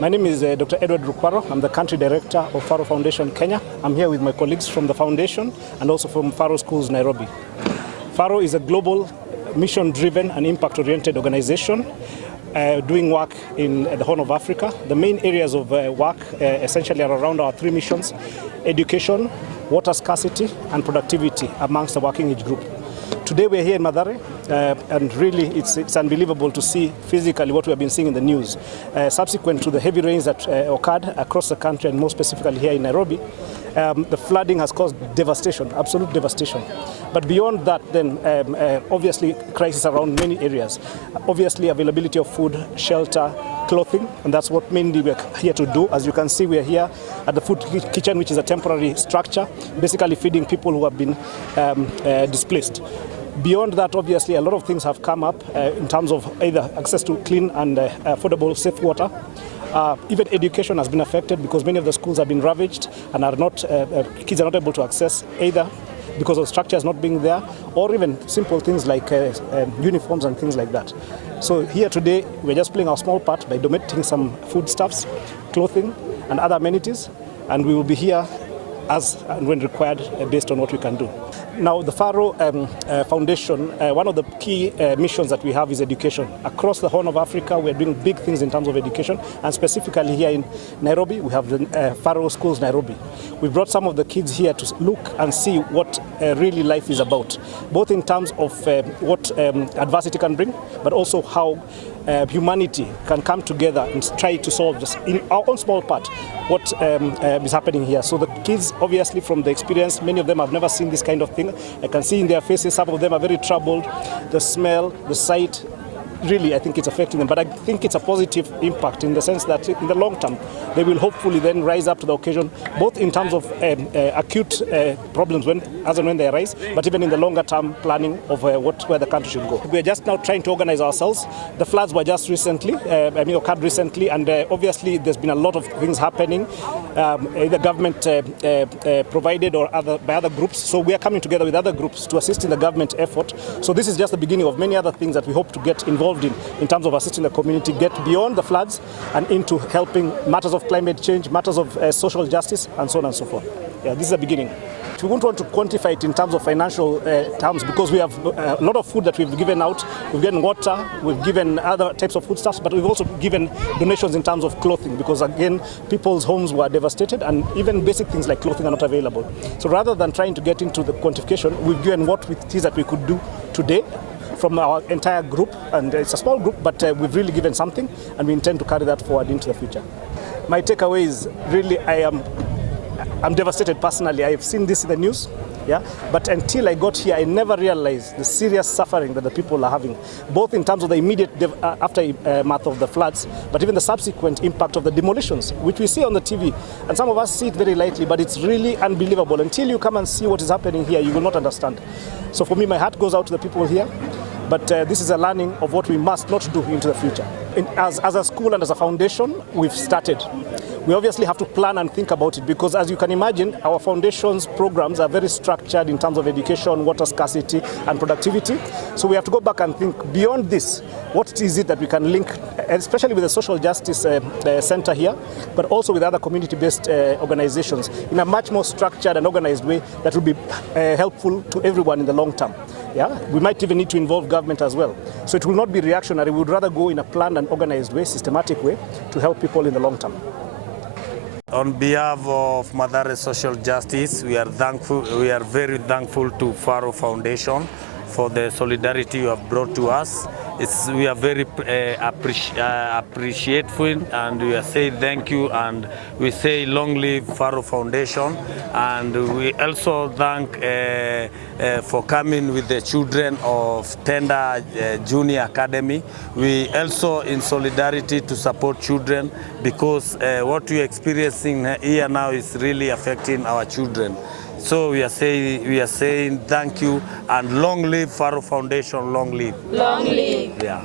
My name is Dr. Edward Rukwaro. I'm the Country Director of Pharo Foundation, Kenya. I'm here with my colleagues from the foundation and also from Pharo Schools, Nairobi. Pharo is a global, mission-driven and impact-oriented organization doing work in the Horn of Africa. The main areas of work essentially are around our three missions: education, water scarcity and productivity amongst the working age group. Today we're here in Mathare, and really it's unbelievable to see physically what we have been seeing in the news. Subsequent to the heavy rains that occurred across the country and more specifically here in Nairobi, the flooding has caused devastation, absolute devastation. But beyond that then, obviously crisis around many areas. Obviously availability of food, shelter, clothing, and that's what mainly we're here to do. As you can see, we're here at the food kitchen, which is a temporary structure, basically feeding people who have been displaced. Beyond that, obviously, a lot of things have come up in terms of either access to clean and affordable, safe water. Even education has been affected because many of the schools have been ravaged and are not, kids are not able to access either because of structures not being there, or even simple things like uniforms and things like that. So here today, we're just playing our small part by donating some foodstuffs, clothing, and other amenities, and we will be here as and when required based on what we can do. Now, the Pharo Foundation, one of the key missions that we have is education. Across the Horn of Africa, we're doing big things in terms of education, and specifically here in Nairobi, we have the Pharo Schools, Nairobi. We brought some of the kids here to look and see what really life is about, both in terms of what adversity can bring, but also how humanity can come together and try to solve this in our own small part, what is happening here. So the kids, obviously from the experience, many of them have never seen this kind of thing. I can see in their faces, some of them are very troubled. The smell, the sight, really, I think it's affecting them. But I think it's a positive impact in the sense that in the long term, they will hopefully then rise up to the occasion, both in terms of acute problems as and when they arise, but even in the longer term planning of where the country should go. We're just now trying to organize ourselves. The floods were just recently, occurred recently, and obviously there's been a lot of things happening, either government provided or by other groups. So we are coming together with other groups to assist in the government effort. So this is just the beginning of many other things that we hope to get involved in terms of assisting the community get beyond the floods and into helping matters of climate change, matters of social justice, and so on and so forth. Yeah, this is the beginning. We won't want to quantify it in terms of financial terms because we have a lot of food that we've given out. We've given water, we've given other types of foodstuffs, but we've also given donations in terms of clothing because, again, people's homes were devastated and even basic things like clothing are not available. So rather than trying to get into the quantification, we've given what it is that we could do today from our entire group, and it's a small group, but we've really given something, and we intend to carry that forward into the future. My takeaway is really I'm devastated personally. I've seen this in the news, yeah, but until I got here, I never realized the serious suffering that the people are having, both in terms of the immediate aftermath of the floods, but even the subsequent impact of the demolitions, which we see on the TV. And some of us see it very lightly, but it's really unbelievable. Until you come and see what is happening here, you will not understand. So for me, my heart goes out to the people here. But this is a learning of what we must not do into the future. As a school and as a foundation, we've started. We obviously have to plan and think about it because, as you can imagine, our foundation's programs are very structured in terms of education, water scarcity, and productivity. So we have to go back and think beyond this. What is it that we can link, especially with the Social Justice Center here, but also with other community-based organizations in a much more structured and organized way that will be helpful to everyone in the long term. Yeah? We might even need to involve government as well. So it will not be reactionary. We would rather go in a planned and organized way, systematic way, to help people in the long term. On behalf of Mathare Social Justice, we are very thankful to Pharo Foundation for the solidarity you have brought to us. We are very appreciative, and we are saying thank you, and we say long live Pharo Foundation. And we also thank for coming with the children of Tender Junior Academy. We also in solidarity to support children because what we are experiencing here now is really affecting our children. So we are saying thank you and long live Pharo Foundation, long live. Long live. Yeah.